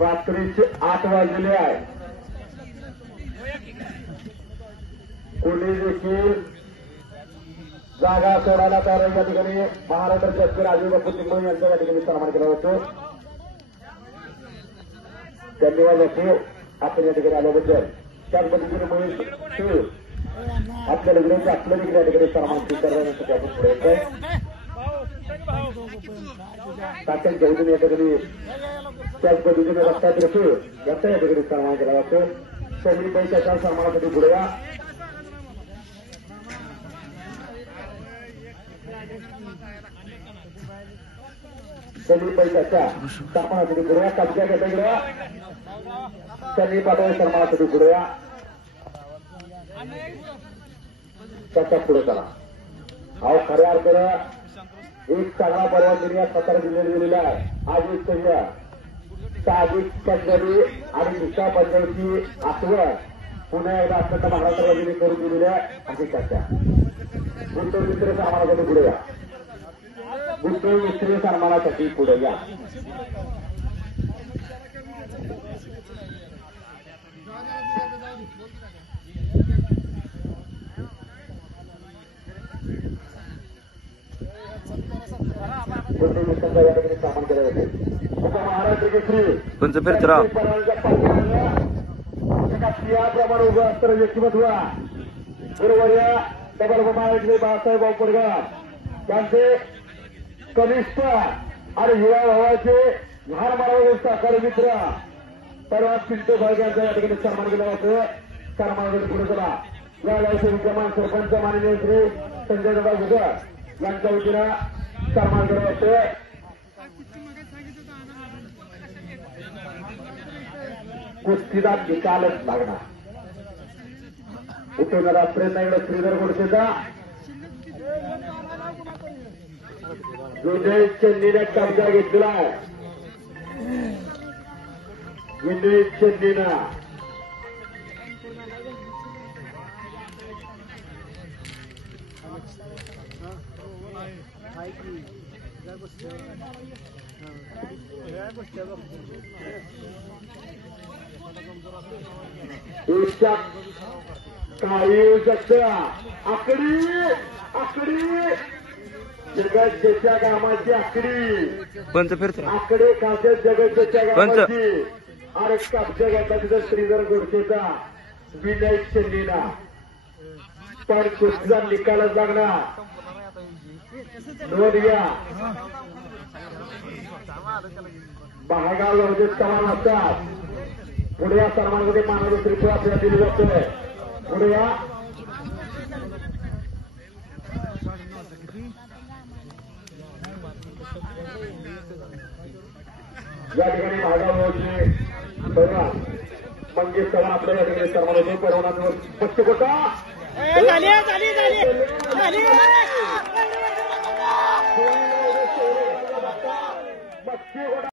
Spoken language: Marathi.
रात्रीचे 8 वाजलेले आहे. कोणी देखील जागा सोडायला तयार या ठिकाणी महाराष्ट्र जगभर आजूबाजू तिंबळे यांचा या ठिकाणी सन्मान केला जातो. धन्यवाद आपण या ठिकाणी आल्याबद्दल. त्याच पद्धतीने महेश आपल्या लग्नाचे आपल्या देखील या ठिकाणी सन्मान स्वीकारण्यासाठी आपण पुढे येतोय. तात्या घेऊन या ठिकाणी त्याच पद्धतीने रस्त्यात याचा या ठिकाणी सन्मान केला जातो. सगळी पैशाच्या सन्मानासाठी पुढे या. सगळी पैशाच्या सन्मानासाठी पुढे या. कब्जा घेता सगळी पाठवा सन्मानासाठी पुढे या. त्याच्या पुढे करा. अहो खऱ्या अर्थानं एक चांगला पर्याय दुनिया सातारा जिल्ह्यात दिलेला आहे. आज एक संघ साहजिक पंजाबी आणि निशा पंजाबीची आठवण पुन्हा एकदा अत्यंत महाराष्ट्र राज्याने करून दिलेल्या आहे. त्याच्या गुंतवणूक मित्र सन्मानासाठी पुढे या. गुंतवणूक मित्र सन्मानासाठी पुढे या. सामान केले होते. महाराष्ट्र केसरी याप्रमाणे उभं असतं व्यक्तिमत्व गुरुवर्य डबल बाळासाहेब वापरगाव त्यांचे कनिष्ठ आणि युवा भावाचे लहान मानव सहकारी मित्र परवा पिंटू भाई यांचा या ठिकाणी सन्मान केला जातो. सन्मानासाठी पुढे चला. या गावचे विद्यमान सरपंच माननीय श्री संजय दादा गुजर यांच्या वतीनं सन्मान केला जातो. कुस्तीचा निकालच लागणार. उठवणारा प्रयत्न इकडे श्रीधर गोडसेचा विजय चंदीने कब्जा घेतलेला आहे. विजय चंदीनं काही आकडी जगतच्या गावाची आकडे खाते जगतच्या गावाची आणि कब्जा घेतला तिथं श्रीधर गोडसेचा विनय चंदीना. पण कुस्तीचा निकालच लागणार. नोंद घ्या. महागाव लवचित समान असतात. पुढे या सन्मानामध्ये मानव श्रीफळ आपल्याला दिली जातोय. पुढे या. या ठिकाणी महागाव लवचे मंगेश चव्हाण आपल्या या ठिकाणी सन्मान होते. परवानावर पश्चिम होता